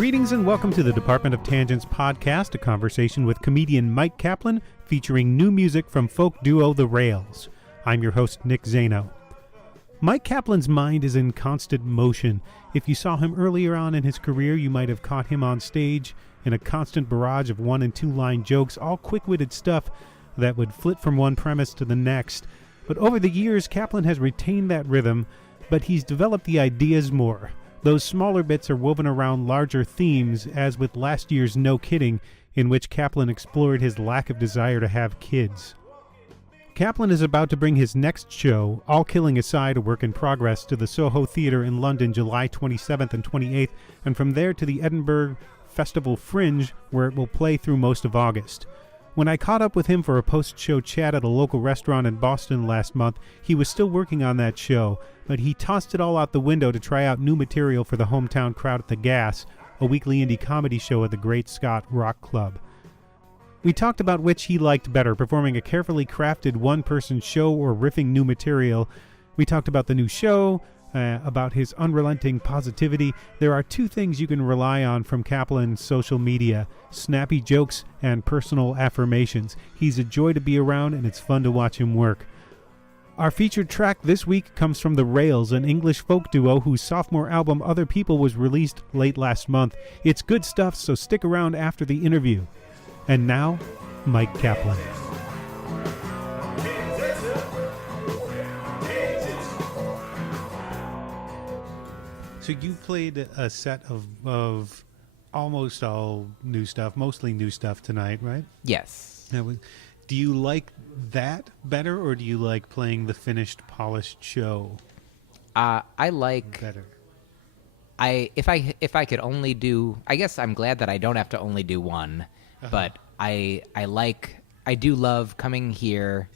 Greetings and welcome to the Department of Tangents podcast, a conversation with comedian Myq Kaplan featuring new music from folk duo The Rails. I'm your host, Nick Zano. Myq Kaplan's mind is in constant motion. If you saw him earlier on in his career, you might have caught him on stage in a constant barrage of 1- and 2-line jokes, all quick-witted stuff that would flit from one premise to the next. But over the years, Kaplan has retained that rhythm, but he's developed the ideas more. Those smaller bits are woven around larger themes, as with last year's No Kidding, in which Kaplan explored his lack of desire to have kids. Kaplan is about to bring his next show, All Killing Aside, a Work in Progress, to the Soho Theatre in London July 27th and 28th, and from there to the Edinburgh Festival Fringe, where it will play through most of August. When I caught up with him for a post-show chat at a local restaurant in Boston last month, he was still working on that show, but he tossed it all out the window to try out new material for the hometown crowd at the Gas, a weekly indie comedy show at the Great Scott Rock Club. We talked about which he liked better, performing a carefully crafted one-person show or riffing new material. We talked about the new show, about his unrelenting positivity. There are two things you can rely on from Kaplan's social media: snappy jokes and personal affirmations. He's a joy to be around, and it's fun to watch him work. Our featured track this week comes from The Rails, an English folk duo whose sophomore album Other People was released late last month. It's good stuff, so stick around after the interview. And now, Myq Kaplan. So you played a set of almost all new stuff, mostly new stuff tonight, right? Yes. Do you like that better, or do you like playing the finished, polished show? I like better. If I could only do, I guess I'm glad that I don't have to only do one, but I do love coming here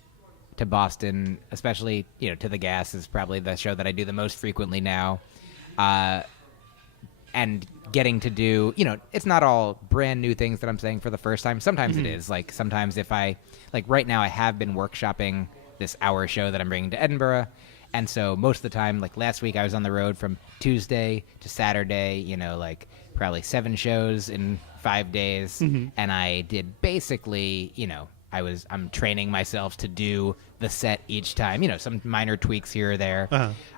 to Boston, especially, to the Gas is probably the show that I do the most frequently now. And getting to do, it's not all brand new things that I'm saying for the first time. Sometimes it is. Like, sometimes if right now I have been workshopping this hour show that I'm bringing to Edinburgh. And so most of the time, like last week, I was on the road from Tuesday to Saturday, probably 7 shows in 5 days. And I did basically, I'm training myself to do the set each time, some minor tweaks here or there.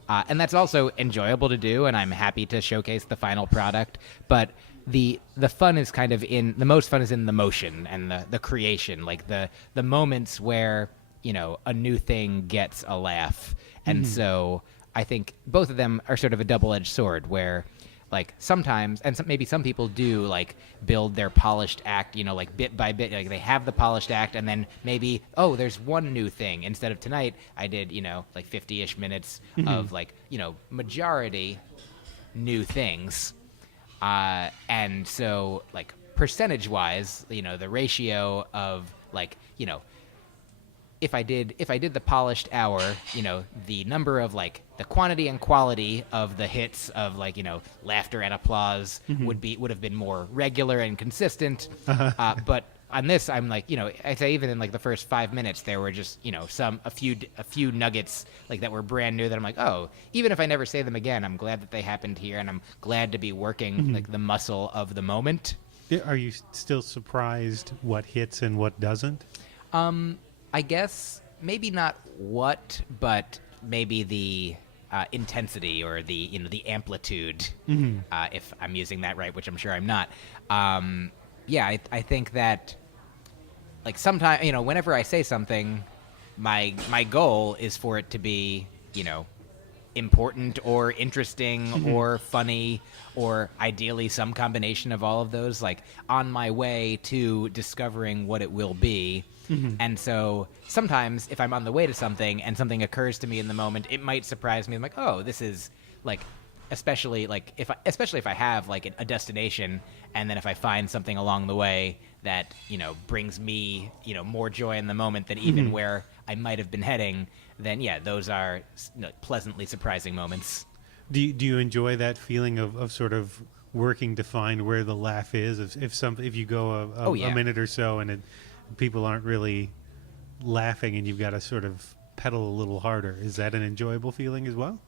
And that's also enjoyable to do, and I'm happy to showcase the final product. But the fun is kind of the most fun is in the motion and the creation, like the moments where, a new thing gets a laugh. And so I think both of them are sort of a double-edged sword where, like, sometimes, and maybe some people do, like, build their polished act, like, bit by bit. Like, they have the polished act, and then maybe, there's one new thing. Instead of tonight, I did, like, 50-ish minutes of, like, majority new things. And so, like, percentage-wise, the ratio of, like, if I did the polished hour, the number of, like, the quantity and quality of the hits of, like, laughter and applause would have been more regular and consistent. But on this, I'm like, I'd say even in, like, the first 5 minutes, there were just, a few nuggets, like, that were brand new that I'm like, even if I never say them again, I'm glad that they happened here, and I'm glad to be working, like, the muscle of the moment. Are you still surprised what hits and what doesn't? I guess maybe not what, but maybe the intensity or the amplitude, if I'm using that right, which I'm sure I'm not. I think that, like, sometimes, whenever I say something, my goal is for it to be, important or interesting or funny or ideally some combination of all of those, like, on my way to discovering what it will be. And so sometimes if I'm on the way to something and something occurs to me in the moment, it might surprise me. I'm like, this is, like, especially if I have, like, a destination, and then if I find something along the way that, brings me, more joy in the moment than even where I might have been heading, then those are pleasantly surprising moments. Do you enjoy that feeling of sort of working to find where the laugh is? If you go a minute or so and people aren't really laughing and you've got to sort of pedal a little harder, is that an enjoyable feeling as well?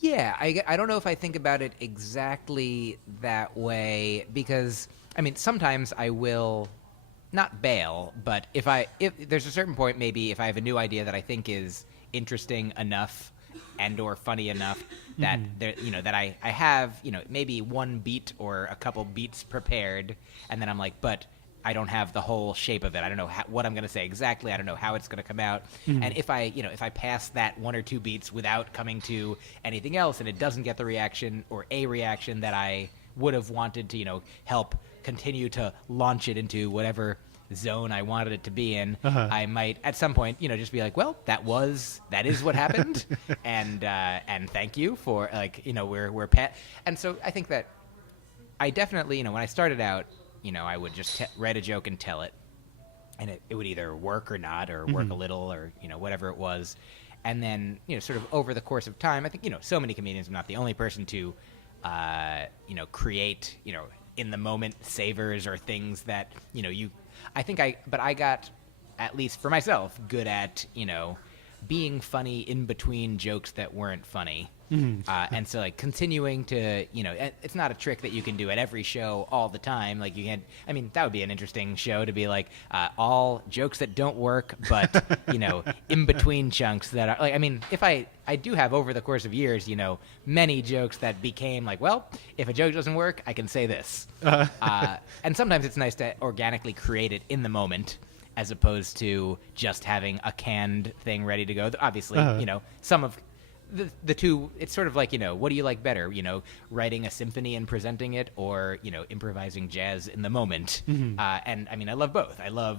Yeah, I don't know if I think about it exactly that way because, I mean, sometimes I will not bail, but if there's a certain point, maybe if I have a new idea that I think is interesting enough and or funny enough that there, that I have, maybe one beat or a couple beats prepared, and then I'm like, but I don't have the whole shape of it. I don't know what I'm going to say exactly. I don't know how it's going to come out. And if I pass that one or two beats without coming to anything else, and it doesn't get the reaction or a reaction that I would have wanted to, help continue to launch it into whatever zone I wanted it to be in, I might at some point, just be like, well, that is what happened, and thank you for we're pet. And so I think that I definitely, when I started out, I would just write a joke and tell it, and it would either work or not, or work a little, or whatever it was. And then sort of over the course of time, I think so many comedians. I'm not the only person to create in the moment savors or things that I got, at least for myself, good at being funny in between jokes that weren't funny. And so continuing to it's not a trick that you can do at every show all the time. Like you can't. I mean, that would be an interesting show to be like all jokes that don't work, but in between chunks that are like. I mean, if I do have over the course of years, many jokes that became like, well, if a joke doesn't work, I can say this. And sometimes it's nice to organically create it in the moment, as opposed to just having a canned thing ready to go. Obviously, some of the two, it's sort of like, what do you like better? Writing a symphony and presenting it, or, improvising jazz in the moment. And I mean, I love both. I love,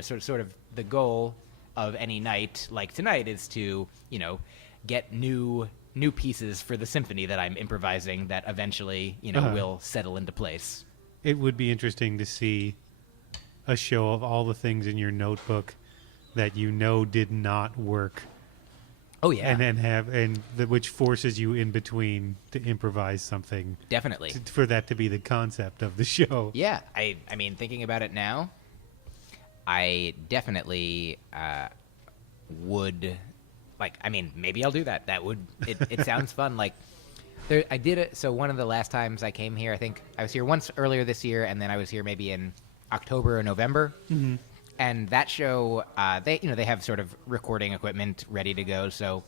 sort of the goal of any night like tonight is to, get new pieces for the symphony that I'm improvising that eventually, will settle into place. It would be interesting to see a show of all the things in your notebook that did not work. Oh yeah, and then which forces you in between to improvise something. Definitely, for that to be the concept of the show. Yeah, I mean, thinking about it now, I definitely would like. I mean, maybe I'll do that. That would it sounds fun. Like I did it. So one of the last times I came here, I think I was here once earlier this year, and then I was here maybe in October or November. And that show, they have sort of recording equipment ready to go, so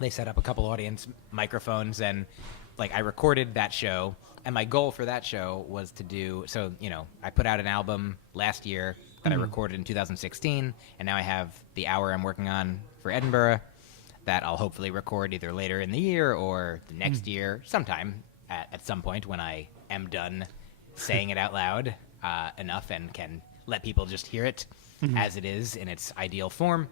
they set up a couple audience microphones, and I recorded that show. And my goal for that show was to do so. I put out an album last year that I recorded in 2016, and now I have the hour I'm working on for Edinburgh that I'll hopefully record either later in the year or the next year, sometime at some point when I am done saying it out loud enough and can let people just hear it as it is in its ideal form.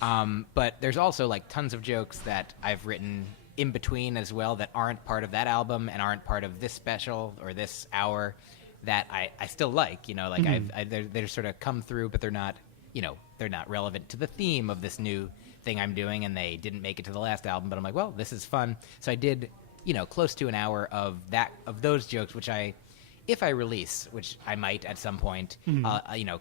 But there's also tons of jokes that I've written in between as well that aren't part of that album and aren't part of this special or this hour that I still like. They're sort of come through, but they're not relevant to the theme of this new thing I'm doing, and they didn't make it to the last album. But I'm like, well, this is fun. So I did close to an hour of those jokes, which if I release, which I might at some point,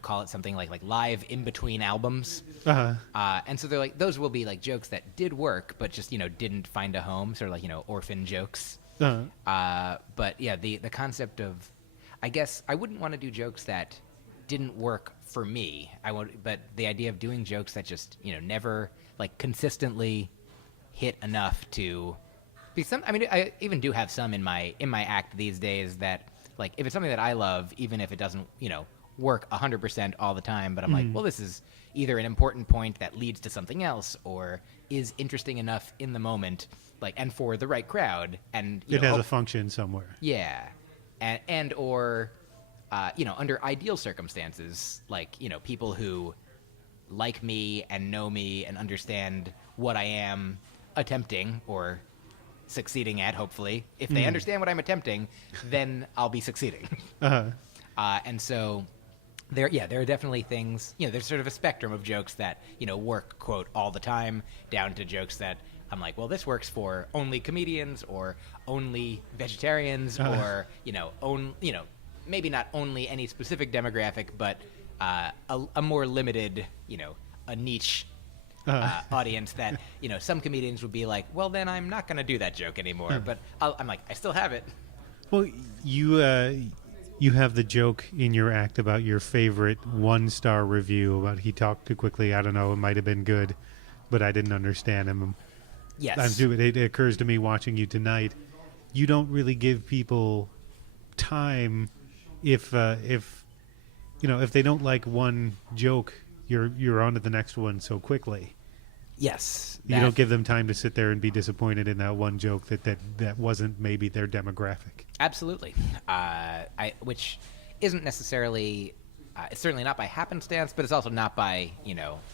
call it something like live in between albums. And so they're those will be jokes that did work, but just, didn't find a home, sort of orphan jokes. But yeah, the concept of, I guess I wouldn't want to do jokes that didn't work for me. But the idea of doing jokes that just, never consistently hit enough to be some. I mean, I even do have some in my act these days that, if it's something that I love, even if it doesn't, work 100% all the time, but I'm like, well, this is either an important point that leads to something else, or is interesting enough in the moment, and for the right crowd, and it has a function somewhere. Yeah, and or, under ideal circumstances, people who like me and know me and understand what I am attempting or succeeding at, hopefully. If they understand what I'm attempting, then I'll be succeeding. And so there are definitely things, there's sort of a spectrum of jokes that, work, quote, all the time, down to jokes that I'm like, well, this works for only comedians or only vegetarians or, maybe not only any specific demographic, but a more limited, a niche audience that, some comedians would be like, well, then I'm not going to do that joke anymore. But I'm like, I still have it. Well, you have the joke in your act about your favorite 1-star review about he talked too quickly. I don't know. It might have been good, but I didn't understand him. Yes. It occurs to me watching you tonight. You don't really give people time if they don't like one joke, you're on to the next one so quickly. Yes. You don't give them time to sit there and be disappointed in that one joke that wasn't maybe their demographic. Absolutely. Which isn't necessarily, it's certainly not by happenstance, but it's also not by,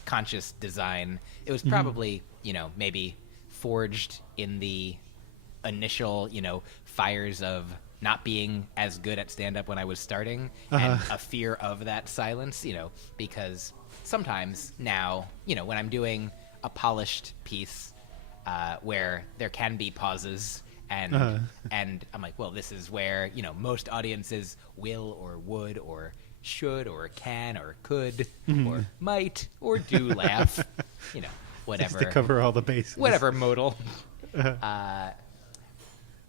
conscious design. It was probably, maybe forged in the initial, fires of not being as good at stand-up when I was starting, and a fear of that silence, because sometimes now, when I'm doing a polished piece where there can be pauses and I'm like, well, this is where, most audiences will or would or should or can or could or might or do laugh, whatever. Just to cover all the bases. Whatever modal.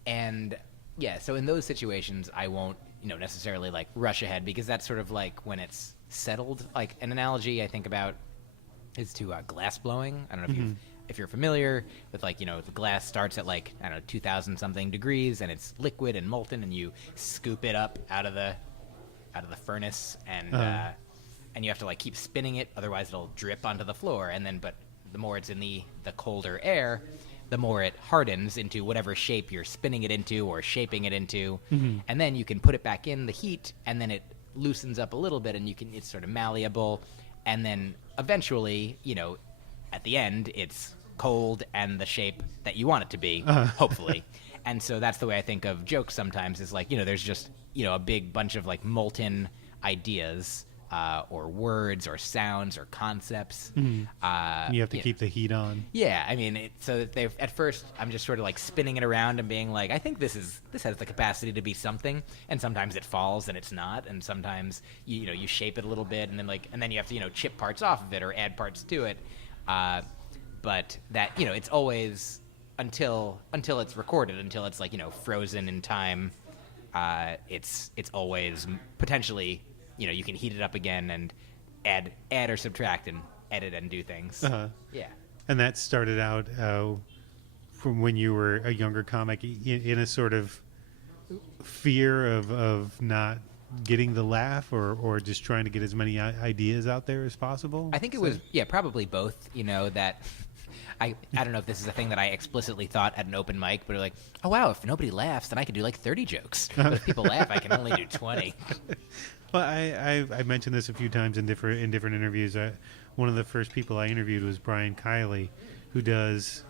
And yeah, so in those situations, I won't, necessarily like rush ahead, because that's sort of like when it's settled. Like an analogy I think about is to glass blowing. I don't know if you're familiar with, like, the glass starts at like, I don't know, 2,000 something degrees, and it's liquid and molten, and you scoop it up out of the furnace, and you have to like keep spinning it, otherwise it'll drip onto the floor. And then, but the more it's in the colder air, the more it hardens into whatever shape you're spinning it into or shaping it into. And then you can put it back in the heat, and then it loosens up a little bit, and it's sort of malleable. And then eventually, at the end, it's cold and the shape that you want it to be, hopefully. And so that's the way I think of jokes sometimes, is like, there's just, a big bunch of like molten ideas, or words or sounds or concepts. You have to keep the heat on. Yeah, I mean, so that at first I'm just sort of like spinning it around and being like, I think this has the capacity to be something, and sometimes it falls and it's not, and sometimes you shape it a little bit, and then you have to chip parts off of it or add parts to it. But that it's always until it's recorded, until it's like frozen in time. It's always potentially. You can heat it up again and add or subtract and edit and do things. Yeah. And that started out from when you were a younger comic in a sort of fear of not getting the laugh, or just trying to get as many ideas out there as possible? I think it was, probably both. That I don't know if this is a thing that I explicitly thought at an open mic, but like, oh wow, if nobody laughs, then I could do like 30 jokes. But if people laugh, I can only do 20. Well, I mentioned this a few times in different interviews. One of the first people I interviewed was Brian Kiley, who does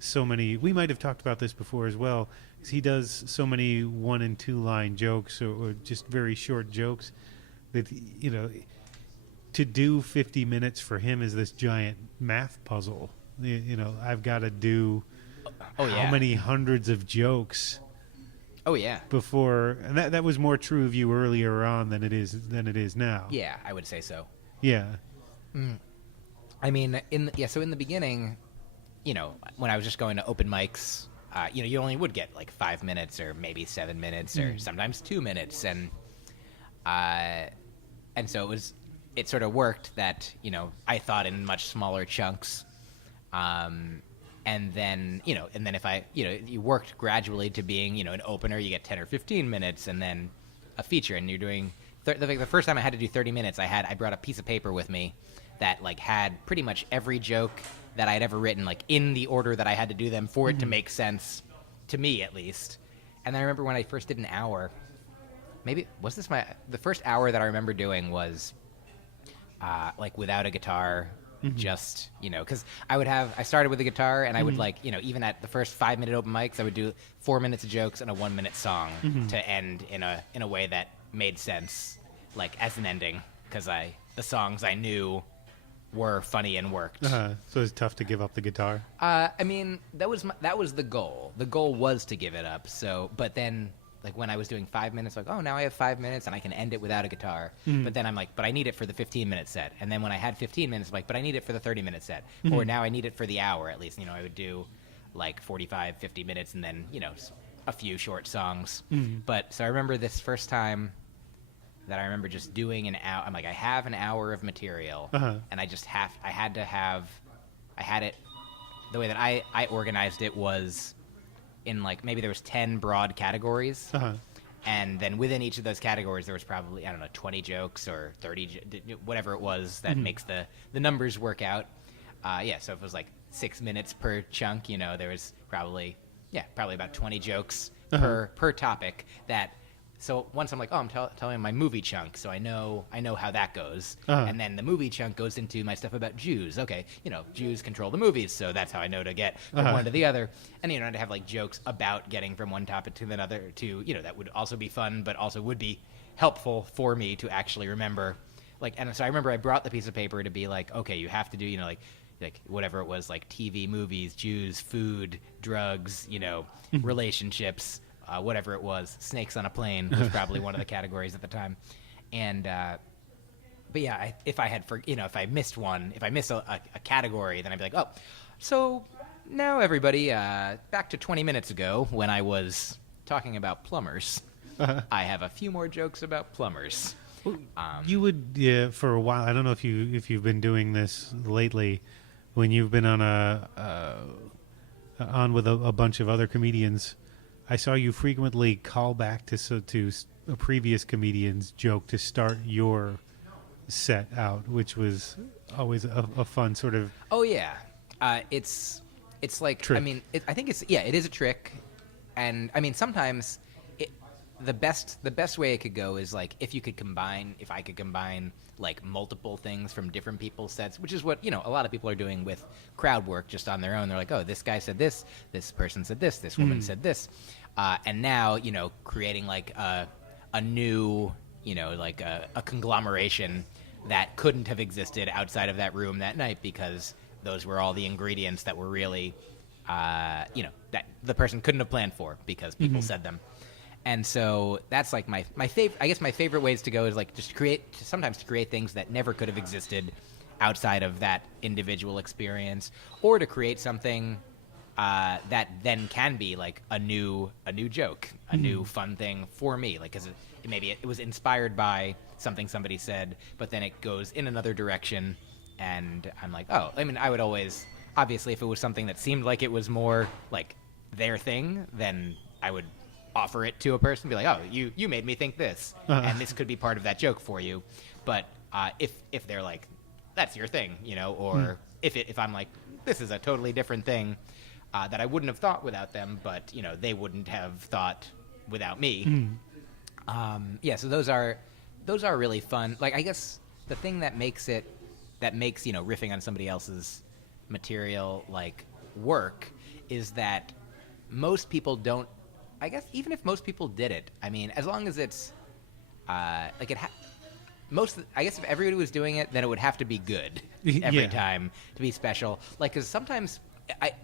so many. We might have talked about this before as well. 'Cause he does so many 1 and 2 line jokes, or just very short jokes, that to do 50 minutes for him is this giant math puzzle. I've got to do how many hundreds of jokes. Oh yeah. Before, and that was more true of you earlier on than it is now. Yeah, I would say so. Yeah. I mean, so in the beginning, when I was just going to open mics, you only would get like 5 minutes or maybe 7 minutes or sometimes 2 minutes, and so it sort of worked that I thought in much smaller chunks. And then, if you worked gradually to being, an opener, you get 10 or 15 minutes, and then a feature, and you're doing, the first time I had to do 30 minutes, I brought a piece of paper with me that like had pretty much every joke that I had ever written, like in the order that I had to do them for it to make sense, to me at least. And then I remember when I first did an hour, the first hour that I remember doing was like without a guitar. Just, because I started with the guitar, and I would like, even at the first 5-minute open mics, I would do 4 minutes of jokes and a 1-minute song to end in a way that made sense, like as an ending, because the songs I knew were funny and worked. So it's tough to give up the guitar. I mean, that was the goal. The goal was to give it up. So, but then like when I was doing 5 minutes, like, oh, now I have 5 minutes and I can end it without a guitar. But then I'm like, but I need it for the 15-minute set. And then when I had 15 minutes, I'm like, but I need it for the 30-minute set. Or now I need it for the hour at least. I would do like 45, 50 minutes and then, a few short songs. But so I remember this first time that I remember just doing an hour. I'm like, I have an hour of material and I had it, the way that I organized it was in like, maybe there was 10 broad categories. And then within each of those categories, there was probably, I don't know, 20 jokes or 30, whatever it was that makes the numbers work out. So if it was like 6 minutes per chunk, there was probably about 20 jokes per topic. So once I'm like, oh, I'm telling my movie chunk, so I know how that goes. And then the movie chunk goes into my stuff about Jews. Okay, Jews control the movies, so that's how I know to get from one to the other. And to have like jokes about getting from one topic to another to, that would also be fun, but also would be helpful for me to actually remember. Like, and so I remember I brought the piece of paper to be like, okay, you have to do, like whatever it was, like TV, movies, Jews, food, drugs, relationships. Whatever it was, snakes on a plane was probably one of the categories at the time. And, but yeah, if I missed one, if I miss a category, then I'd be like, oh, so now everybody, back to 20 minutes ago when I was talking about plumbers, I have a few more jokes about plumbers. You would, for a while, I don't know if you've been doing this lately, when you've been on with a bunch of other comedians, I saw you frequently call back to a previous comedian's joke to start your set out, which was always a fun sort of. Oh yeah, it's like trick. I mean, I think it is a trick, and I mean sometimes the best way it could go is like if I could combine like multiple things from different people's sets, which is what a lot of people are doing with crowd work just on their own. They're like, oh, this guy said this person said this woman said this, and now creating like a new like a conglomeration that couldn't have existed outside of that room that night because those were all the ingredients that were really that the person couldn't have planned for because people said them. And so that's like my favorite. I guess my favorite ways to go is like just sometimes to create things that never could have existed outside of that individual experience, or to create something that then can be like a new joke, a new fun thing for me. Like, cause maybe it was inspired by something somebody said, but then it goes in another direction, and I'm like, oh, I mean, I would always, obviously, if it was something that seemed like it was more like their thing, then I would offer it to a person, be like, oh, you made me think this, and this could be part of that joke for you. But if they're like, that's your thing, or if I'm like, this is a totally different thing that I wouldn't have thought without them, but they wouldn't have thought without me. So those are really fun. Like, I guess the thing that makes riffing on somebody else's material like work is that most people don't. I guess even if most people did it, I mean, as long as it's I guess if everybody was doing it, then it would have to be good every time to be special. Like, because sometimes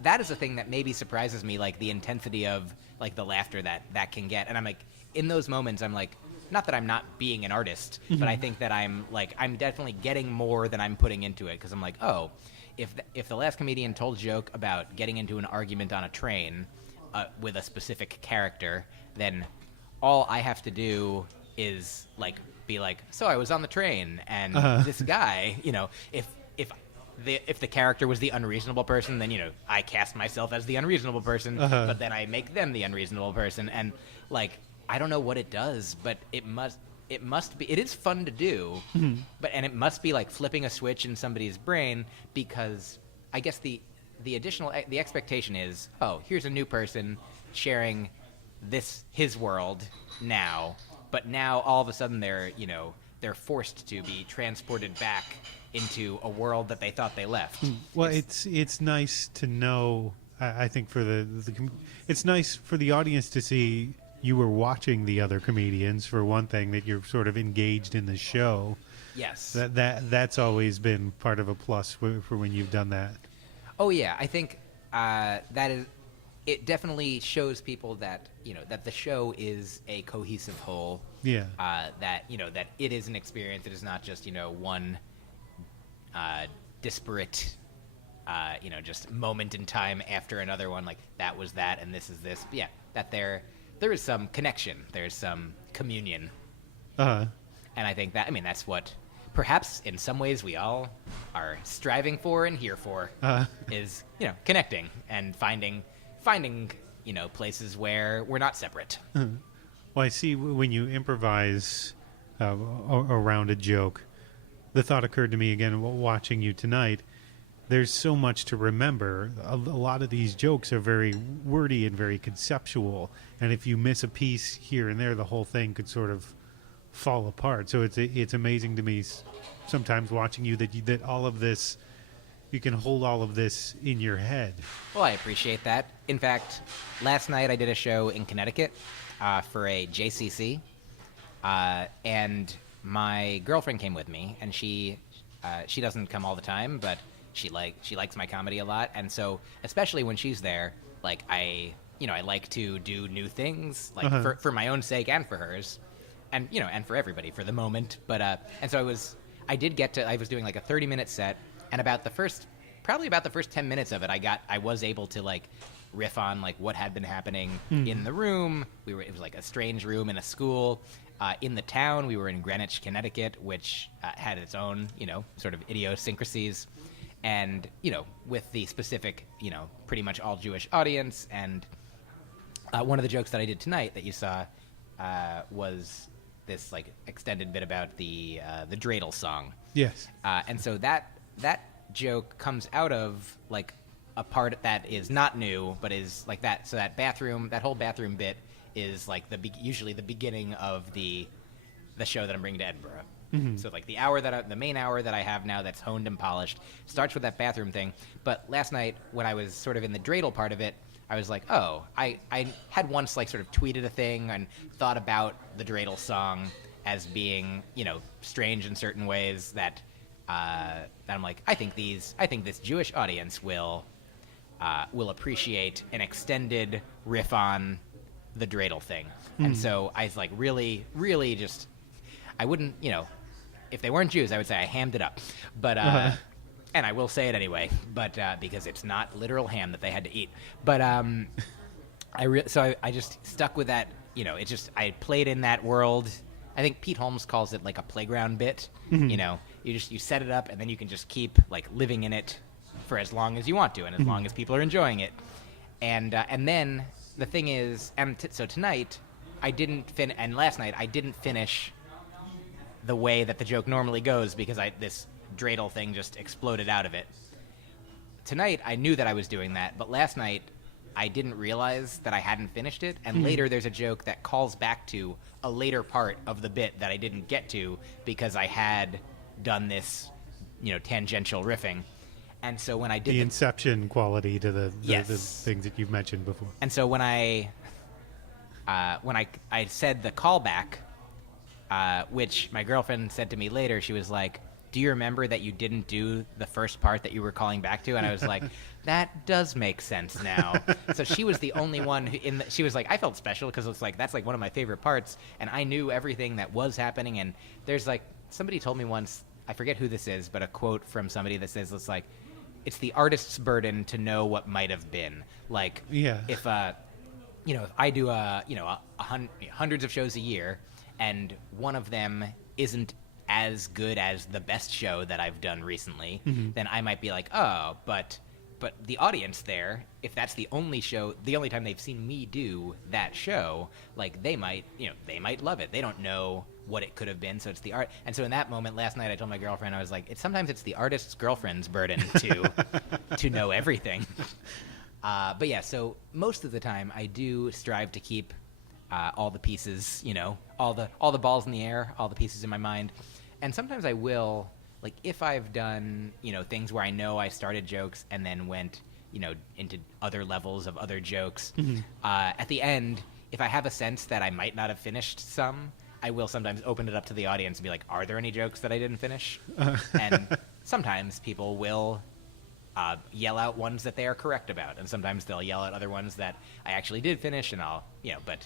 that is the thing that maybe surprises me, like the intensity of like the laughter that can get. And I'm like, in those moments, I'm like, not that I'm not being an artist, but I think that I'm definitely getting more than I'm putting into it, because I'm like, oh, if the last comedian told a joke about getting into an argument on a train with a specific character, then all I have to do is like be like, so I was on the train and this guy, if the character was the unreasonable person, then I cast myself as the unreasonable person, but then I make them the unreasonable person, and like I don't know what it does, but it must be, it is fun to do, and it must be like flipping a switch in somebody's brain, because I guess the expectation is, oh, here's a new person sharing his world now, but now all of a sudden they're forced to be transported back into a world that they thought they left. Well, it's nice to know. I think for it's nice for the audience to see you were watching the other comedians, for one thing, that you're sort of engaged in the show. Yes, that's always been part of a plus for when you've done that. Oh yeah, I think that is it definitely shows people that, that the show is a cohesive whole. Yeah. That, that it is an experience. It is not just, one disparate, just moment in time after another one. Like, that was that and this is this. But yeah, that there is some connection. There's some communion. Uh-huh. And I think that, that's what perhaps in some ways we all are striving for and here for, is, connecting and finding, places where we're not separate. Uh-huh. Well, I see when you improvise around a joke, the thought occurred to me again watching you tonight. There's so much to remember. A lot of these jokes are very wordy and very conceptual. And if you miss a piece here and there, the whole thing could sort of fall apart. So it's amazing to me sometimes watching you that all of this, you can hold all of this in your head. Well, I appreciate that. In fact, last night I did a show in Connecticut for a JCC, and my girlfriend came with me, and she doesn't come all the time, but she likes my comedy a lot, and so especially when she's there, like I like to do new things, like for my own sake and for hers. And and for everybody for the moment, but and so I was doing like a 30-minute set, and probably about the first 10 minutes of it, I was able to like riff on like what had been happening in the room. It was like a strange room in a school, in the town. We were in Greenwich, Connecticut, which had its own sort of idiosyncrasies, and with the specific pretty much all Jewish audience. And one of the jokes that I did tonight that you saw was this like extended bit about the dreidel song. Yes. And so that joke comes out of like a part that is not new, but is like that. So that whole bathroom bit is like usually the beginning of the show that I'm bringing to Edinburgh. Mm-hmm. So like the main hour that I have now that's honed and polished starts with that bathroom thing. But last night when I was sort of in the dreidel part of it, I was like, oh, I had once like sort of tweeted a thing and thought about the dreidel song as being, strange in certain ways that I'm like, I think this Jewish audience will appreciate an extended riff on the dreidel thing. And so I was like really, really just, I wouldn't, if they weren't Jews, I would say I hammed it up. But and I will say it anyway, but because it's not literal ham that they had to eat. But so I just stuck with that. I played in that world. I think Pete Holmes calls it like a playground bit. Mm-hmm. You set it up, and then you can just keep like living in it for as long as you want to, and as long as people are enjoying it. And then the thing is, so tonight and last night I didn't finish the way that the joke normally goes because this dreidel thing just exploded out of it. Tonight, I knew that I was doing that, but last night, I didn't realize that I hadn't finished it, and later there's a joke that calls back to a later part of the bit that I didn't get to because I had done this, tangential riffing. And so when I did the inception quality to the yes. things that you've mentioned before. And so when I said the callback, which my girlfriend said to me later, she was like, do you remember that you didn't do the first part that you were calling back to? And I was like, that does make sense now. So she was the only one she was like, I felt special because it's like, that's like one of my favorite parts. And I knew everything that was happening. And there's like, somebody told me once, I forget who this is, but a quote from somebody that says, it's like, it's the artist's burden to know what might have been. Like, if I do hundreds of shows a year and one of them isn't as good as the best show that I've done recently, then I might be like, oh, but the audience there, if that's the only time they've seen me do that show, like they might love it. They don't know what it could have been, so it's the art. And so in that moment last night, I told my girlfriend, I was like, sometimes it's the artist's girlfriend's burden to know everything. But yeah, so most of the time I do strive to keep all the pieces, all the balls in the air, all the pieces in my mind. And sometimes I will, like if I've done, things where I know I started jokes and then went, into other levels of other jokes. At the end, if I have a sense that I might not have finished some, I will sometimes open it up to the audience and be like, are there any jokes that I didn't finish? And sometimes people will yell out ones that they are correct about, and sometimes they'll yell out other ones that I actually did finish, and I'll, but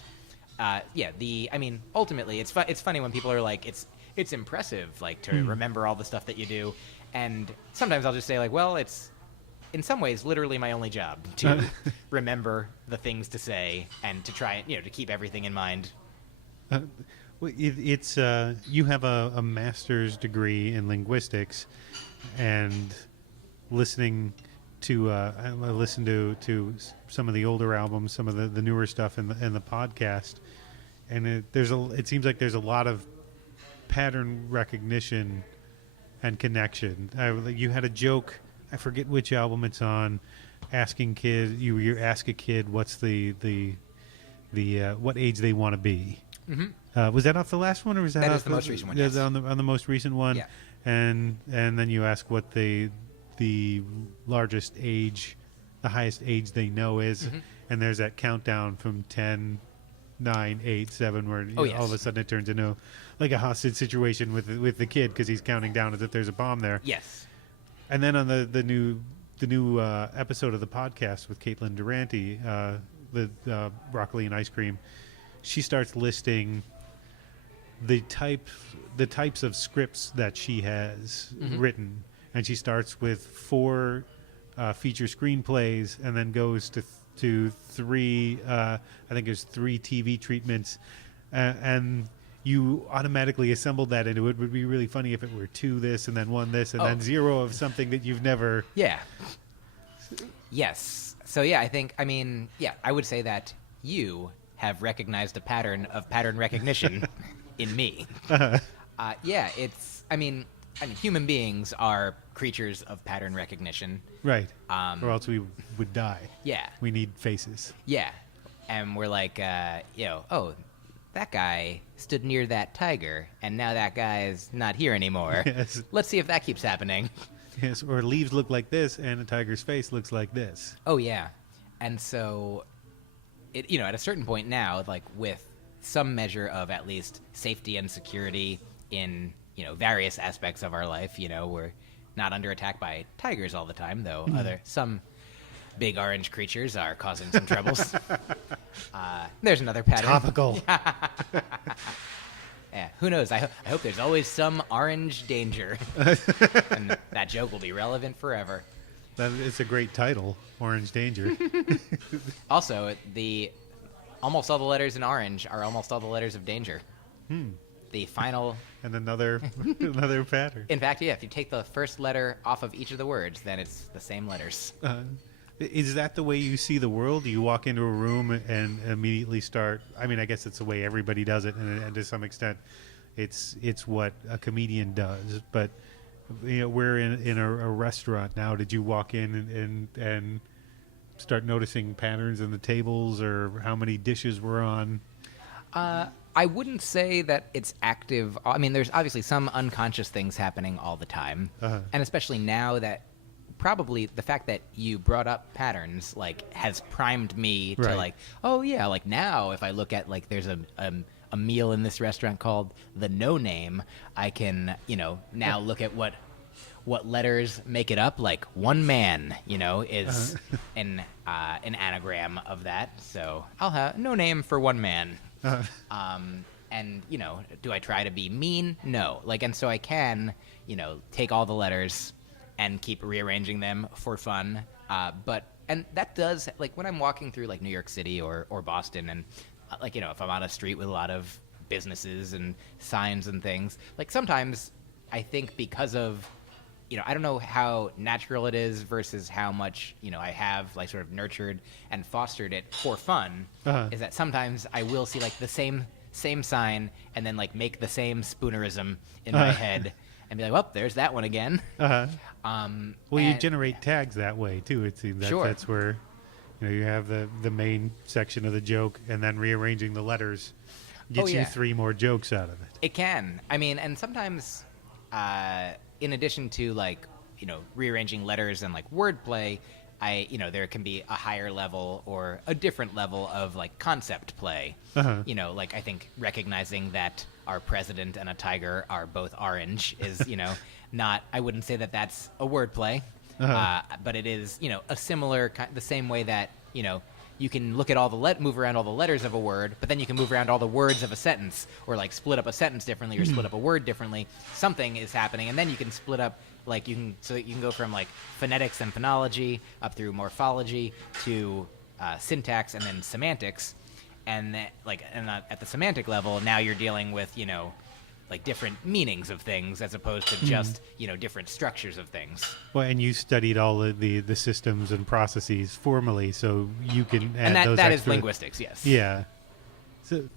ultimately it's funny when people are like, it's impressive, like, to remember all the stuff that you do, and sometimes I'll just say, like, well, it's in some ways literally my only job to remember the things to say and to try and, to keep everything in mind. It's you have a master's degree in linguistics, and listening to I listen to some of the older albums, some of the newer stuff in the podcast, and it seems like there's a lot of pattern recognition and connection. You had a joke, I forget which album it's on, asking you ask a kid what's the what age they want to be. Mm-hmm. Was that off the last one, or was that off the most recent one? Yes. On the most recent one. Yeah. And then you ask what the largest age, the highest age they know is, and there's that countdown from 10, 9, 8, 7, where all of a sudden it turns into like a hostage situation with the kid because he's counting down as if there's a bomb there. Yes. And then on the new episode of the podcast with Caitlin Durante, the broccoli and ice cream, she starts listing the types of scripts that she has written, and she starts with 4 feature screenplays, and then goes to 3. I think there's 3 TV treatments, and you automatically assembled that into it. It would be really funny if it were 2 this and then 1 this and then 0 of something that you've never. Yeah. Yes. So I think I would say that you have recognized a pattern of pattern recognition in me. It's. Human beings are creatures of pattern recognition. Right. Or else we would die. Yeah. We need faces. Yeah. And we're like, that guy stood near that tiger, and now that guy's not here anymore. Yes. Let's see if that keeps happening. Yes, or leaves look like this, and a tiger's face looks like this. Oh, yeah. And so, at a certain point now, like, with some measure of at least safety and security in, various aspects of our life, we're not under attack by tigers all the time, though some big orange creatures are causing some troubles. There's another pattern. Topical. Yeah, who knows? I hope there's always some orange danger. And that joke will be relevant forever. It's a great title, Orange Danger. Also, almost all the letters in orange are almost all the letters of danger. The final... And another pattern. In fact, if you take the first letter off of each of the words, then it's the same letters. Is that the way you see the world? Do you walk into a room and immediately start... I guess it's the way everybody does it, and to some extent, it's what a comedian does. But we're in a restaurant now. Did you walk in and start noticing patterns in the tables, or how many dishes were on? I wouldn't say that it's active. There's obviously some unconscious things happening all the time, and especially now that probably the fact that you brought up patterns has primed me to now if I look at there's a meal in this restaurant called the No Name, I can now look at what letters make it up. Like one man is an anagram of that, so I'll have no name for one man. And do I try to be mean? No. And so I can take all the letters and keep rearranging them for fun. And that does, when I'm walking through, New York City or Boston, and, if I'm on a street with a lot of businesses and signs and things, sometimes I think because of, I don't know how natural it is versus how much, I have, sort of nurtured and fostered it for fun, is that sometimes I will see, the same sign and then, make the same spoonerism in my head. And be like, well, there's that one again. You generate tags that way too. It seems that's where, you have the main section of the joke, and then rearranging the letters gets you 3 more jokes out of it. It can. And sometimes, in addition to rearranging letters and wordplay, there can be a higher level or a different level of concept play. I think recognizing that our president and a tiger are both orange is, not, I wouldn't say that that's a wordplay. but it is, a similar the same way that, you can look at all the move around all the letters of a word, but then you can move around all the words of a sentence, or like split up a sentence differently, or split up a word differently. Something is happening, and then you can split up, like you can go from like phonetics and phonology up through morphology to syntax and then semantics, and that, at the semantic level, now you're dealing with like different meanings of things as opposed to just different structures of things. Well, and you studied all of the systems and processes formally, so you can add those that extra... is linguistics, yes. Yeah. So,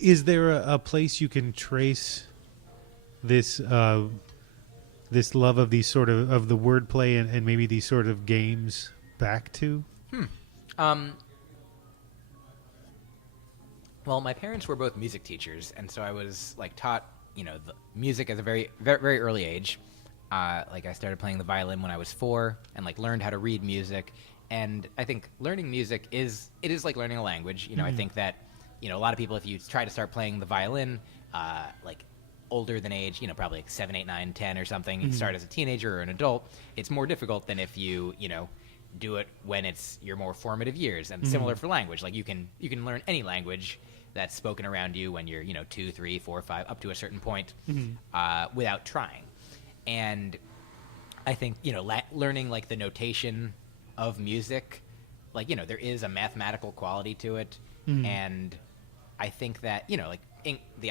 is there a place you can trace this this love of these sort of the wordplay and maybe these sort of games back to? Well, my parents were both music teachers, and so I was taught, the music at a very, very, very early age. I started playing the violin when I was 4, and learned how to read music. And I think learning music is like learning a language. I think that a lot of people, if you try to start playing the violin, older than age, probably 7, 8, 9, 10 or something, you start as a teenager or an adult. It's more difficult than if you do it when it's your more formative years. And similar for language, you can learn any language that's spoken around you when you're 2, 3, 4, 5 up to a certain point without trying. And I think learning the notation of music, there is a mathematical quality to it. And I think that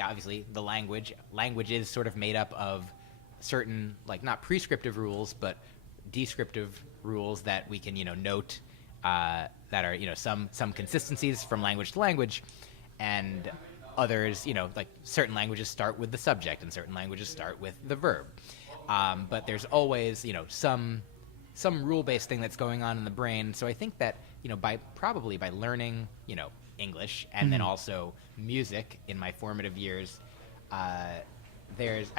obviously the language is sort of made up of certain not prescriptive rules but descriptive rules that we can note that are some consistencies from language to language. And others, certain languages start with the subject and certain languages start with the verb. But there's always, some rule-based thing that's going on in the brain. So I think that, by learning, English and then also music in my formative years, I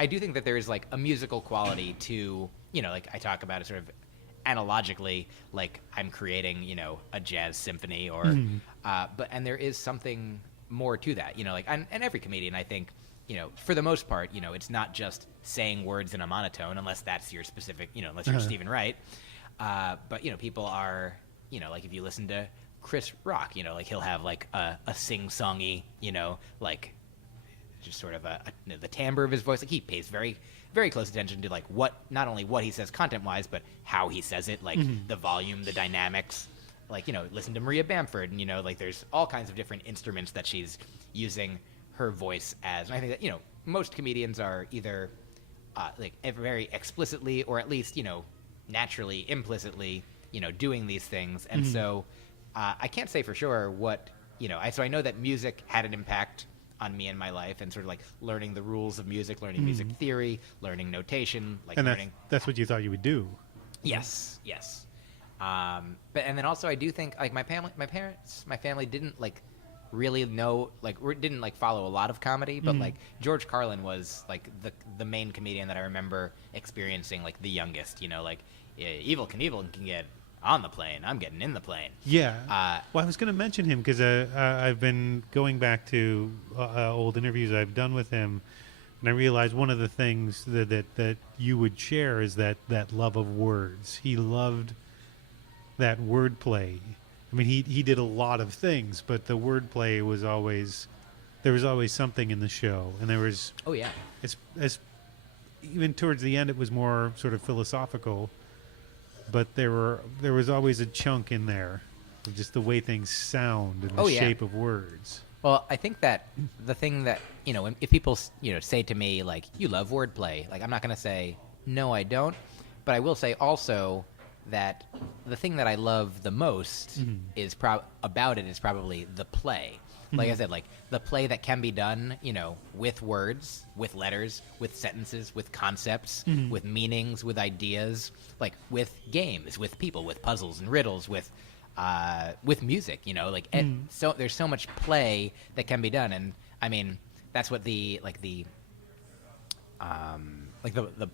do think that there's a musical quality to, I talk about it sort of analogically, I'm creating, a jazz symphony or, and there is something more to that, and every comedian, I think, for the most part, it's not just saying words in a monotone, unless that's your specific, unless you're Stephen Wright. But, people are, if you listen to Chris Rock, he'll have a sing-songy, just sort of the timbre of his voice. He pays very, very close attention to what, not only what he says content-wise, but how he says it, the volume, the dynamics. Listen to Maria Bamford, and, there's all kinds of different instruments that she's using her voice as. And I think that, most comedians are either, very explicitly or at least, naturally, implicitly, doing these things. And so I can't say for sure what, so I know that music had an impact on me in my life and sort of learning the rules of music, learning music theory, learning notation, and learning. That's what you thought you would do. Yes. But and then also I do think my family didn't really know didn't follow a lot of comedy, but George Carlin was the main comedian that I remember experiencing the youngest. Evil Knievel can get on the plane. I'm getting in the plane. Yeah. Well, I was going to mention him because I've been going back to old interviews I've done with him, and I realized one of the things that you would share is that love of words. He loved that wordplay. I mean, he did a lot of things, but the wordplay was always, there was always something in the show, and there was. Oh yeah. It's even towards the end, it was more sort of philosophical, but there was always a chunk in there of just the way things sound and the shape of words. Well, I think that the thing that if people say to me you love wordplay, I'm not going to say no, I don't, but I will say also that the thing that I love the most is about it is probably the play. I said, the play that can be done, with words, with letters, with sentences, with concepts, with meanings, with ideas, with games, with people, with puzzles and riddles, with music, so there's so much play that can be done. And I mean, that's what the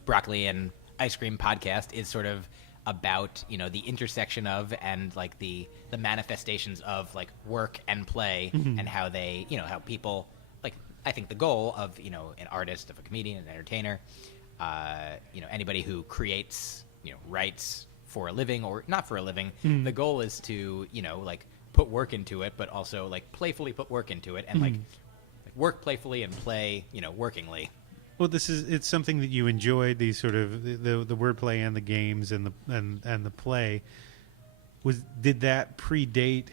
broccoli and ice cream podcast is sort of about, the intersection of and the manifestations of work and play and how they, how people I think the goal of, an artist, of a comedian, an entertainer, anybody who creates, writes, for a living or not for a living. The goal is to, like put work into it, but also like playfully put work into it and like work playfully and play, workingly. Well, it's something that you enjoyed, these sort of the wordplay and the games and the play. Did that predate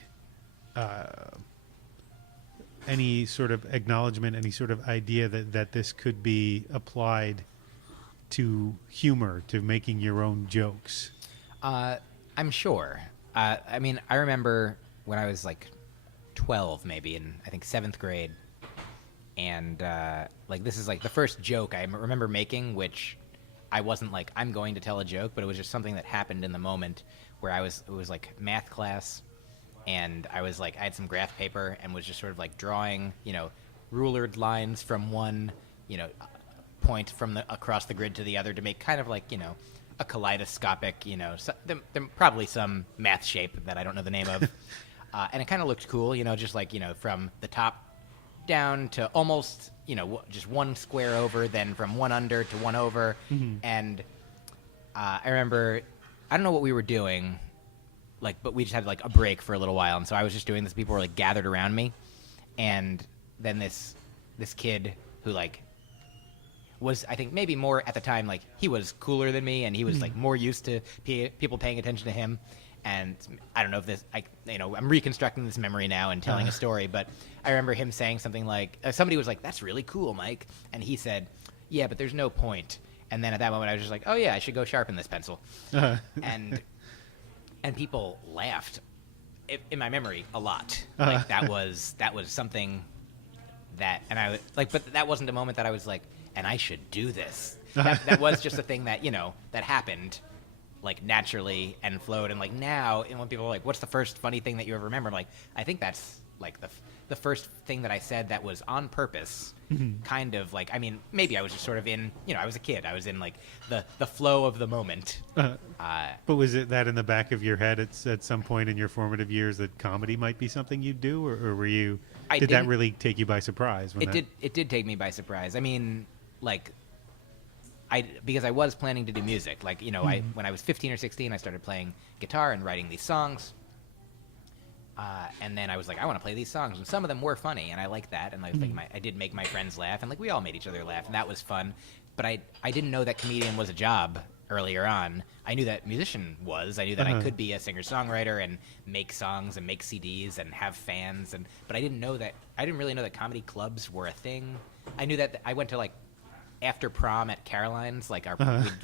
any sort of acknowledgement, any sort of idea that this could be applied to humor, to making your own jokes? I'm sure. I mean, I remember when I was like 12, maybe in I think 7th grade, and like this is like the first joke I remember making, which I wasn't like I'm going to tell a joke, but it was just something that happened in the moment where it was like math class. And I was like, I had some graph paper and was just sort of like drawing, rulered lines from one, point from across the grid to the other to make kind of like, a kaleidoscopic, probably some math shape that I don't know the name of. And it kind of looked cool, just like, from the top down to almost, just one square over, then from one under to one over. And I remember, I don't know what we were doing. Like, but we just had like a break for a little while, and so I was just doing this. People were like gathered around me, and then this kid who like was, I think maybe more at the time, like he was cooler than me, and he was like more used to people paying attention to him. And I don't know if this, I'm reconstructing this memory now and telling a story, but I remember him saying something like, somebody was like, "That's really cool, Mike," and he said, "Yeah, but there's no point." And then at that moment, I was just like, "Oh yeah, I should go sharpen this pencil," And people laughed, in my memory, a lot. Like that was something that, and I was like, but that wasn't a moment that I was like, and I should do this. That was just a thing that that happened, like naturally and flowed. And like now, and when people are like, "What's the first funny thing that you ever remember?" I'm like, I think that's like the first thing that I said that was on purpose. Kind of like, I mean, maybe I was just sort of in, I was a kid. I was in like the flow of the moment. But was it that in the back of your head at some point in your formative years that comedy might be something you'd do, or were you? Did that really take you by surprise? It did take me by surprise. I mean, like, because I was planning to do music. Like, when I was 15 or 16, I started playing guitar and writing these songs. And then I was like, I want to play these songs, and some of them were funny, and I liked that, and I was thinking I did make my friends laugh, and like we all made each other laugh, and that was fun. But I didn't know that comedian was a job earlier on. I knew that musician was. I knew that I could be a singer-songwriter and make songs and make CDs and have fans, but I didn't really know that comedy clubs were a thing. I knew that I went to like after prom at Caroline's, like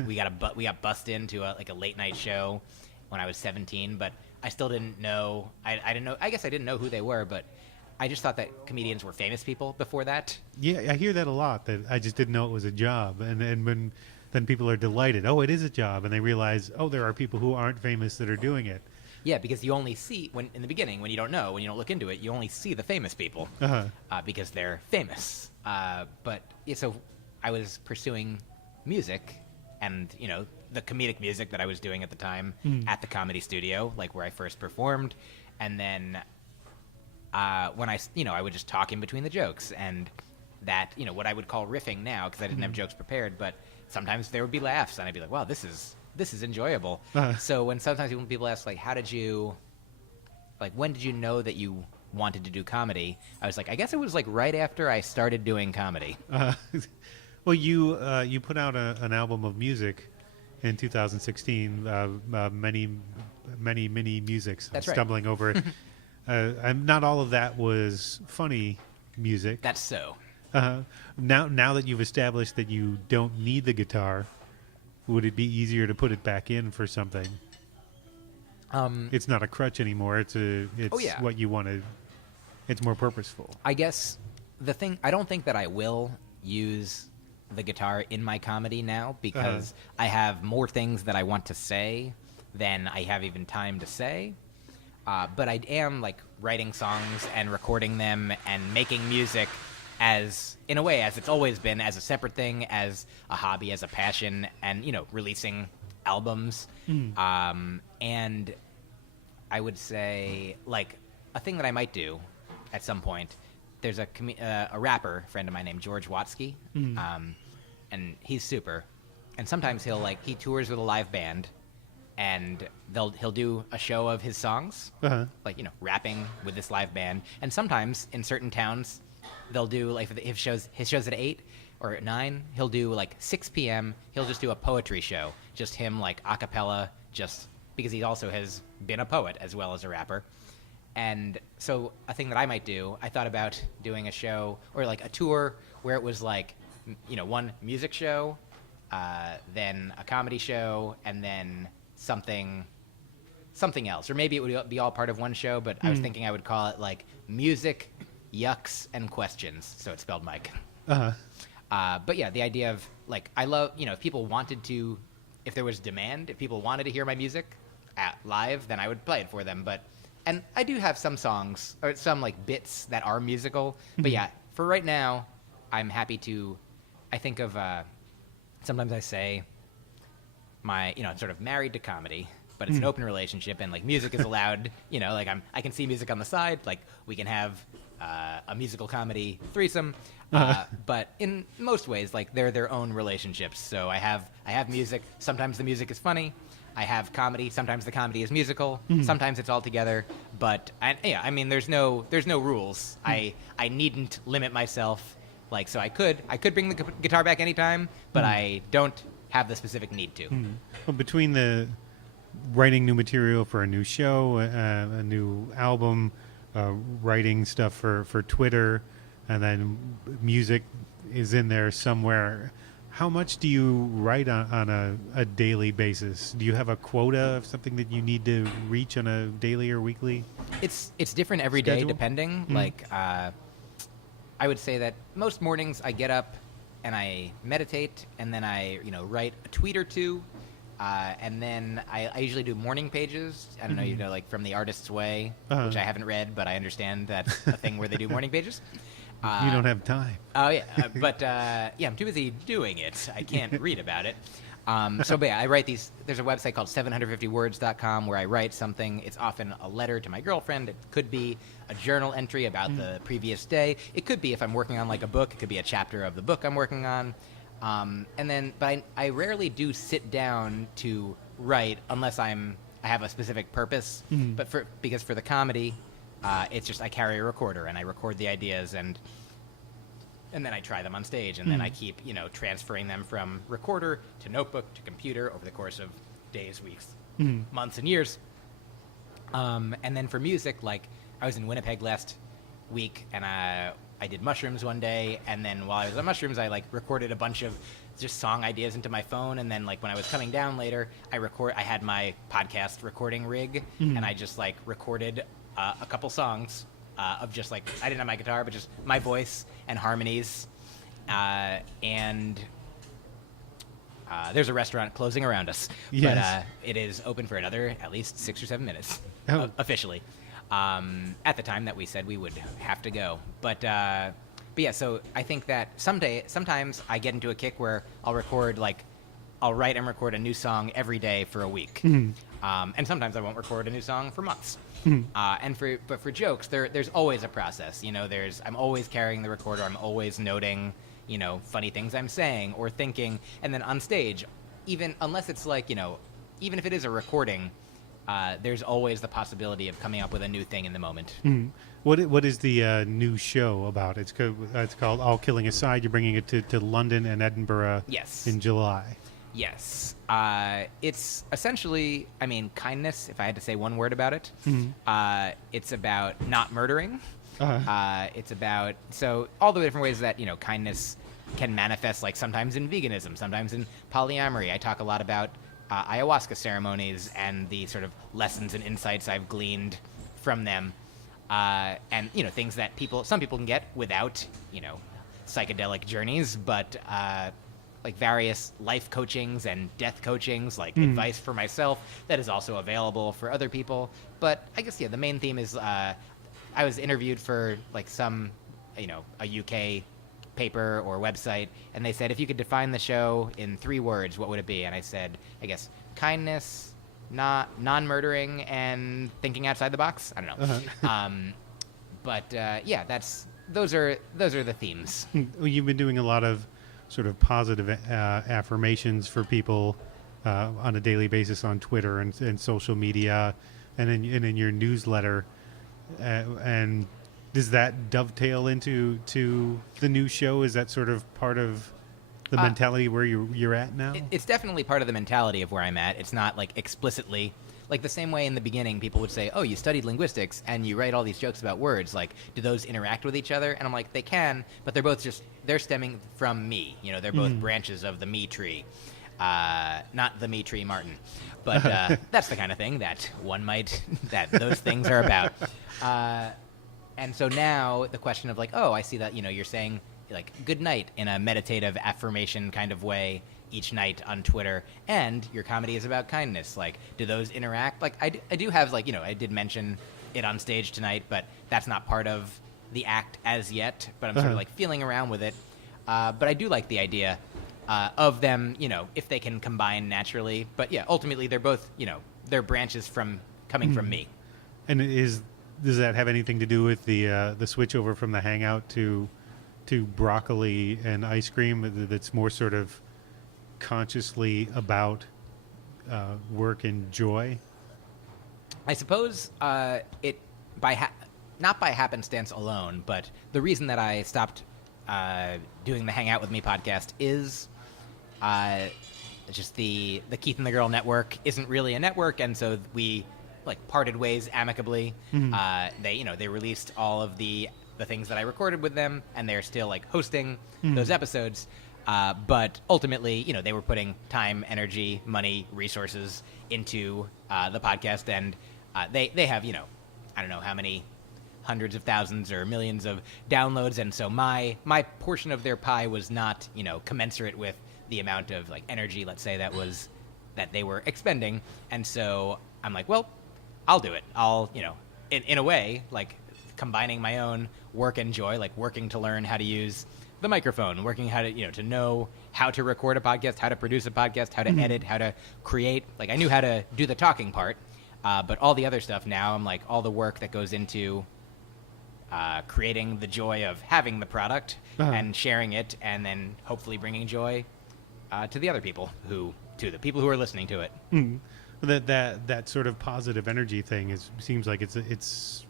we got bussed into a late night show when I was 17, but I still didn't know. I didn't know. I guess I didn't know who they were, but I just thought that comedians were famous people before that. Yeah, I hear that a lot. That I just didn't know it was a job, and when then people are delighted. Oh, it is a job, and they realize, oh, there are people who aren't famous that are doing it. Yeah, because you only see in the beginning when you don't know, when you don't look into it, you only see the famous people because they're famous. But yeah, so I was pursuing music, and the comedic music that I was doing at the time at the Comedy Studio, like where I first performed. And then when I would just talk in between the jokes, and that, what I would call riffing now, because I didn't have jokes prepared, but sometimes there would be laughs, and I'd be like, wow, this is enjoyable. So when sometimes when people ask, like, when did you know that you wanted to do comedy? I was like, I guess it was like right after I started doing comedy. Well, you put out an album of music in 2016, many musics. That's I'm right. Stumbling over it. Not all of that was funny music. That's so. Now that you've established that you don't need the guitar, would it be easier to put it back in for something? It's not a crutch anymore. It's what you want to. It's more purposeful. I guess I don't think that I will use the guitar in my comedy now, because I have more things that I want to say than I have even time to say. But I am like writing songs and recording them and making music in a way as it's always been, as a separate thing, as a hobby, as a passion, and releasing albums. And I would say, like, a thing that I might do at some point. There's a rapper friend of mine named George Watsky, and he's super. And sometimes he tours with a live band, and he'll do a show of his songs, like rapping with this live band. And sometimes in certain towns, they'll do like his shows at 8 or at 9. He'll do like 6 p.m. He'll just do a poetry show, just him like a cappella, just because he also has been a poet as well as a rapper. And so a thing that I might do, I thought about doing a show or like a tour where it was like, one music show, then a comedy show, and then something else. Or maybe it would be all part of one show, but I was thinking I would call it like Music, Yucks, and Questions. So it's spelled Myq. But yeah, the idea of like, I love, if people wanted to, if there was demand, if people wanted to hear my music live, then I would play it for them. And I do have some songs or some like bits that are musical. But yeah, for right now, I'm happy to, I think of, sometimes I say I'm sort of married to comedy, but it's an open relationship and like music is allowed, like I can see music on the side, like we can have a musical comedy threesome, but in most ways, like they're their own relationships. So I have music. Sometimes the music is funny. I have comedy. Sometimes the comedy is musical. Sometimes it's all together. But there's no rules. I needn't limit myself. Like, so I could bring the guitar back anytime, but I don't have the specific need to. Well, between the writing new material for a new show, a new album, writing stuff for Twitter, and then music is in there somewhere. How much do you write on a daily basis? Do you have a quota of something that you need to reach on a daily or weekly? It's different every day depending. Like, I would say that most mornings I get up and I meditate, and then I write a tweet or two, and then I usually do morning pages. I don't know, like from The Artist's Way, which I haven't read, but I understand that's a thing where they do morning pages. You don't have time. Oh yeah, but I'm too busy doing it. I can't read about it. But I write these. There's a website called 750words.com where I write something. It's often a letter to my girlfriend. It could be a journal entry about the previous day. It could be if I'm working on like a book. It could be a chapter of the book I'm working on. But I rarely do sit down to write unless I have a specific purpose. But because for the comedy, it's just I carry a recorder and I record the ideas and then I try them on stage, and then I keep, transferring them from recorder to notebook to computer over the course of days, weeks, months, and years. And then for music, like I was in Winnipeg last week, and I did mushrooms one day, and then while I was on mushrooms, I like recorded a bunch of just song ideas into my phone, and then like when I was coming down later, I had my podcast recording rig, and I just like recorded a couple songs. Of just like, I didn't have my guitar, but just my voice and harmonies. And there's a restaurant closing around us. Yes. But it is open for another at least 6 or 7 minutes, officially. At the time that we said we would have to go. But yeah, so I think that sometimes I get into a kick where I'll write and record a new song every day for a week. And sometimes I won't record a new song for months. But for jokes, there's always a process. I'm always carrying the recorder. I'm always noting, funny things I'm saying or thinking. And then on stage, even unless it's like, even if it is a recording, there's always the possibility of coming up with a new thing in the moment. What is the new show about? It's called All Killing Aside. You're bringing it to London and Edinburgh. Yes. In July. Yes. It's essentially, kindness, if I had to say one word about it. It's about not murdering. It's about, so all the different ways that, kindness can manifest, like sometimes in veganism, sometimes in polyamory. I talk a lot about ayahuasca ceremonies and the sort of lessons and insights I've gleaned from them. And, things that some people can get without, psychedelic journeys, but like various life coachings and death coachings, like advice for myself that is also available for other people. But I guess, the main theme is I was interviewed for like some, a UK paper or website, and they said, if you could define the show in 3 words, what would it be? And I said, I guess, kindness, non-murdering, and thinking outside the box. I don't know. But those are the themes. Well, you've been doing a lot of sort of positive affirmations for people on a daily basis on Twitter and social media, and in your newsletter, and does that dovetail into the new show? Is that sort of part of the mentality where you're at now? It's definitely part of the mentality of where I'm at. It's not like explicitly, like the same way in the beginning people would say, oh, you studied linguistics and you write all these jokes about words. Like, do those interact with each other? And I'm like, they can, but they're stemming from me. You know, they're both branches of the me tree. Not the me tree Martin, but that's the kind of thing that that those things are about. And so now the question of like, oh, I see that, you know, you're saying like good night in a meditative affirmation kind of way each night on Twitter, and your comedy is about kindness. Like, do those interact? Like, I do have, like, you know, I did mention it on stage tonight, but that's not part of the act as yet, but I'm sort of like feeling around with it. But I do like the idea of them, you know, if they can combine naturally. But yeah, ultimately they're both, you know, they're branches coming from me. And does that have anything to do with the switch over from the Hangout to broccoli and ice cream that's more sort of consciously about work and joy? I suppose not by happenstance alone, but the reason that I stopped doing the Hang Out With Me podcast is just the Keith and the Girl network isn't really a network, and so we like parted ways amicably. They released all of the things that I recorded with them, and they're still like hosting those episodes. But ultimately, you know, they were putting time, energy, money, resources into the podcast, and they have, you know, I don't know how many hundreds of thousands or millions of downloads, and so my portion of their pie was not, you know, commensurate with the amount of like energy, let's say, that they were expending. And so I'm like, well, I'll do it. I'll, you know, in a way, like combining my own work and joy, like working to learn how to use the microphone, working how to, you know, to know how to record a podcast, how to produce a podcast, how to edit, how to create. Like, I knew how to do the talking part, but all the other stuff now, I'm like, all the work that goes into creating the joy of having the product and sharing it, and then hopefully bringing joy to the other people to the people who are listening to it. That sort of positive energy thing seems like it's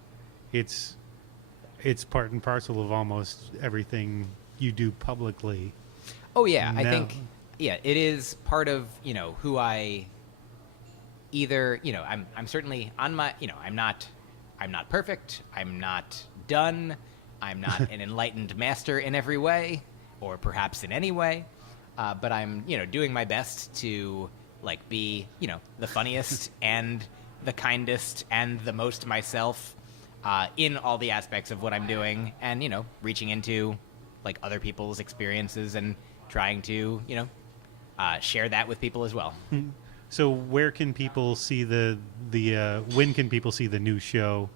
part and parcel of almost everything you do publicly. Oh yeah, I think it is part of, you know, who I either, you know, I'm certainly on my, you know, I'm not perfect, I'm not done, I'm not an enlightened master in every way, or perhaps in any way, but I'm, you know, doing my best to like be, you know, the funniest and the kindest and the most myself in all the aspects of what I'm doing, and, you know, reaching into like other people's experiences and trying to, you know, share that with people as well. So where can people see when can people see the new show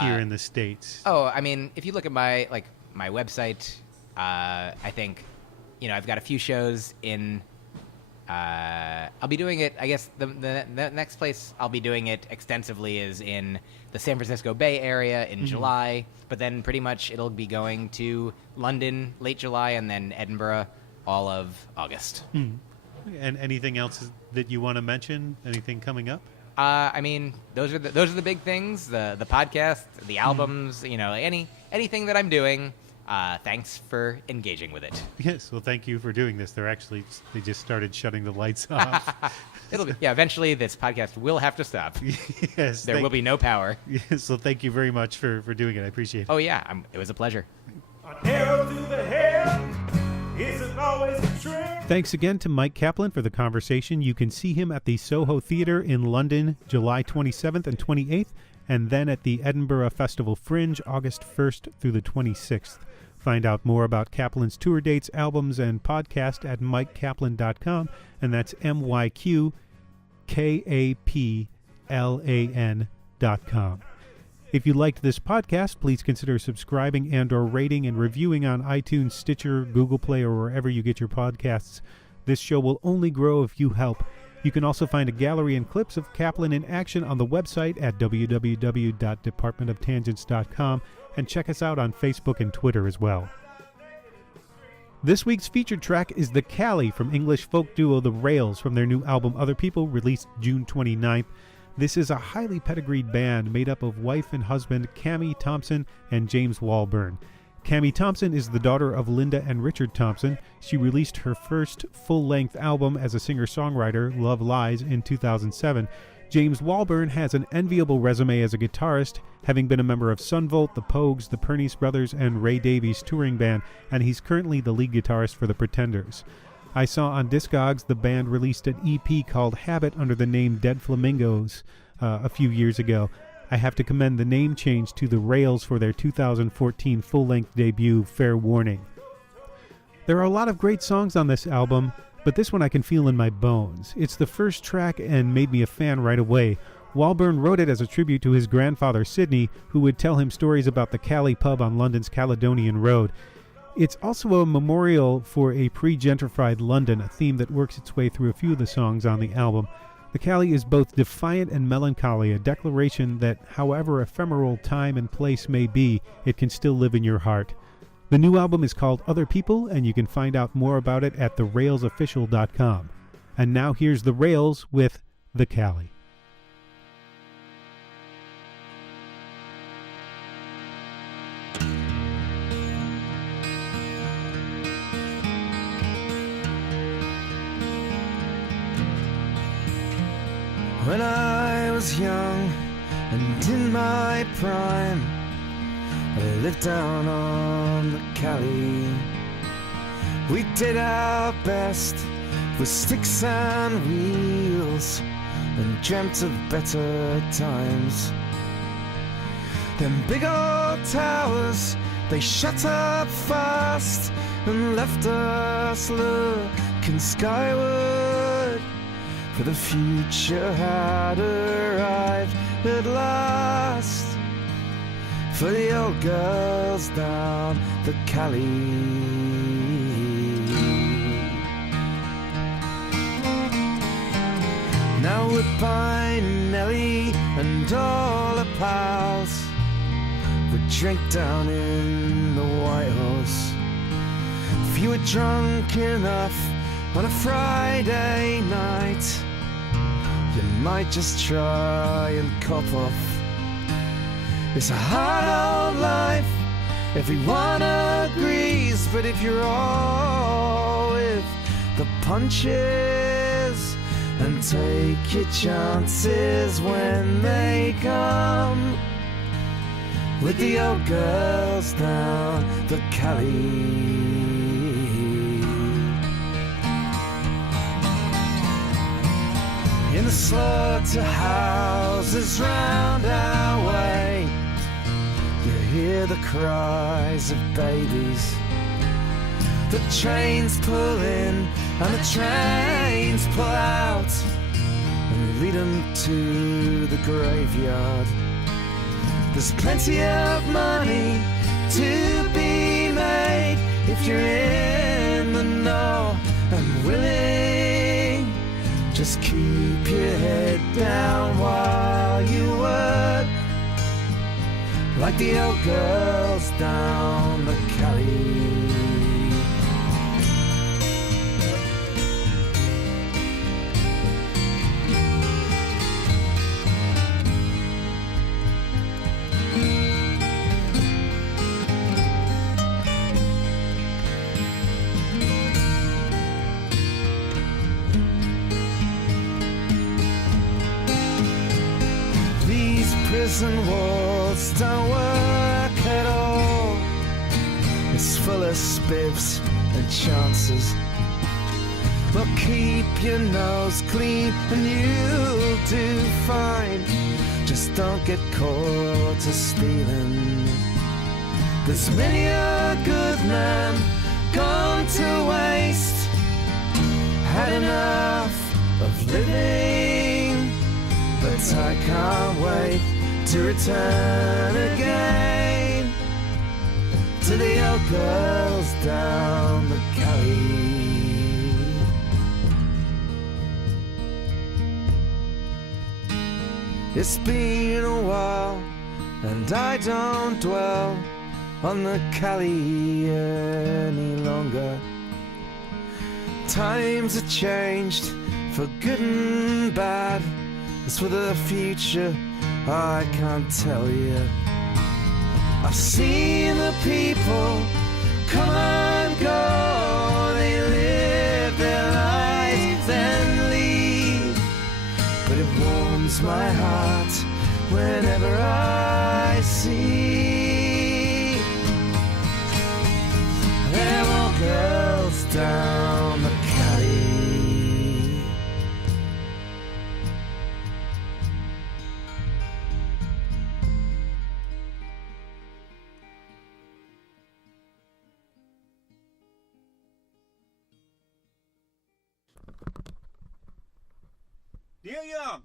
here in the States? Oh, I mean, if you look at my website, I think, you know, I've got a few shows in. I'll be doing it, I guess, the next place I'll be doing it extensively is in the San Francisco Bay Area in July, but then pretty much it'll be going to London late July, and then Edinburgh all of August. And anything else that you want to mention? Anything coming up? I mean, those are the big things, the podcast, the albums, you know, anything that I'm doing. Thanks for engaging with it. Yes, well, thank you for doing this. They just started shutting the lights off. Eventually this podcast will have to stop. Yes. There will be no power. Yes, so thank you very much for doing it. I appreciate it. Oh, yeah, it was a pleasure. Thanks again to Myq Kaplan for the conversation. You can see him at the Soho Theatre in London, July 27th and 28th, and then at the Edinburgh Festival Fringe, August 1st through the 26th. Find out more about Kaplan's tour dates, albums, and podcast at myqkaplan.com, and that's MyQKaplan.com. If you liked this podcast, please consider subscribing and or rating and reviewing on iTunes, Stitcher, Google Play, or wherever you get your podcasts. This show will only grow if you help. You can also find a gallery and clips of Kaplan in action on the website at www.departmentoftangents.com, and check us out on Facebook and Twitter as well. This week's featured track is The Cali from English folk duo The Rails from their new album Other People, released June 29th. This is a highly pedigreed band made up of wife and husband Cammie Thompson and James Walburn. Cammie Thompson is the daughter of Linda and Richard Thompson. She released her first full-length album as a singer-songwriter, Love Lies, in 2007. James Walburn has an enviable resume as a guitarist, having been a member of Sunvolt, the Pogues, the Pernice Brothers, and Ray Davies' touring band, and he's currently the lead guitarist for the Pretenders. I saw on Discogs the band released an EP called Habit under the name Dead Flamingos a few years ago. I have to commend the name change to The Rails for their 2014 full-length debut, Fair Warning. There are a lot of great songs on this album, but this one I can feel in my bones. It's the first track and made me a fan right away. Walburn wrote it as a tribute to his grandfather Sidney, who would tell him stories about the Cali pub on London's Caledonian Road. It's also a memorial for a pre-gentrified London, a theme that works its way through a few of the songs on the album. The Cali is both defiant and melancholy, a declaration that however ephemeral time and place may be, it can still live in your heart. The new album is called Other People, and you can find out more about it at therailsofficial.com. And now here's The Rails with The Cali. When I was young and in my prime, I lived down on the Cali. We did our best with sticks and wheels and dreamt of better times. Them big old towers, they shut up fast and left us looking skyward, for the future had arrived at last for the old girls down the Cali. Now we're by Nelly and all her pals, we drink down in the White Horse. If you were drunk enough on a Friday night, you might just try and cop off. It's a hard old life, everyone agrees, but if you're all with the punches and take your chances when they come, with the old girls down the Cali. In the slaughterhouses round our way, you hear the cries of babies. The trains pull in and the trains pull out and lead them to the graveyard. There's plenty of money to be made if you're in the know and willing. Just keep your head down while you work, like the old girls down the Cali. Prison walls don't work at all. It's full of spivs and chances. Well, keep your nose clean and you'll do fine. Just don't get caught a stealing. There's many a good man gone to waste, had enough of living, but I can't wait to return again to the old girls down the Cali. It's been a while and I don't dwell on the Cali any longer. Times have changed for good and bad. As for the future, I can't tell you. I've seen the people come and go. They live their lives and leave. But it warms my heart whenever I see them all girls down the Cali. Neil Young.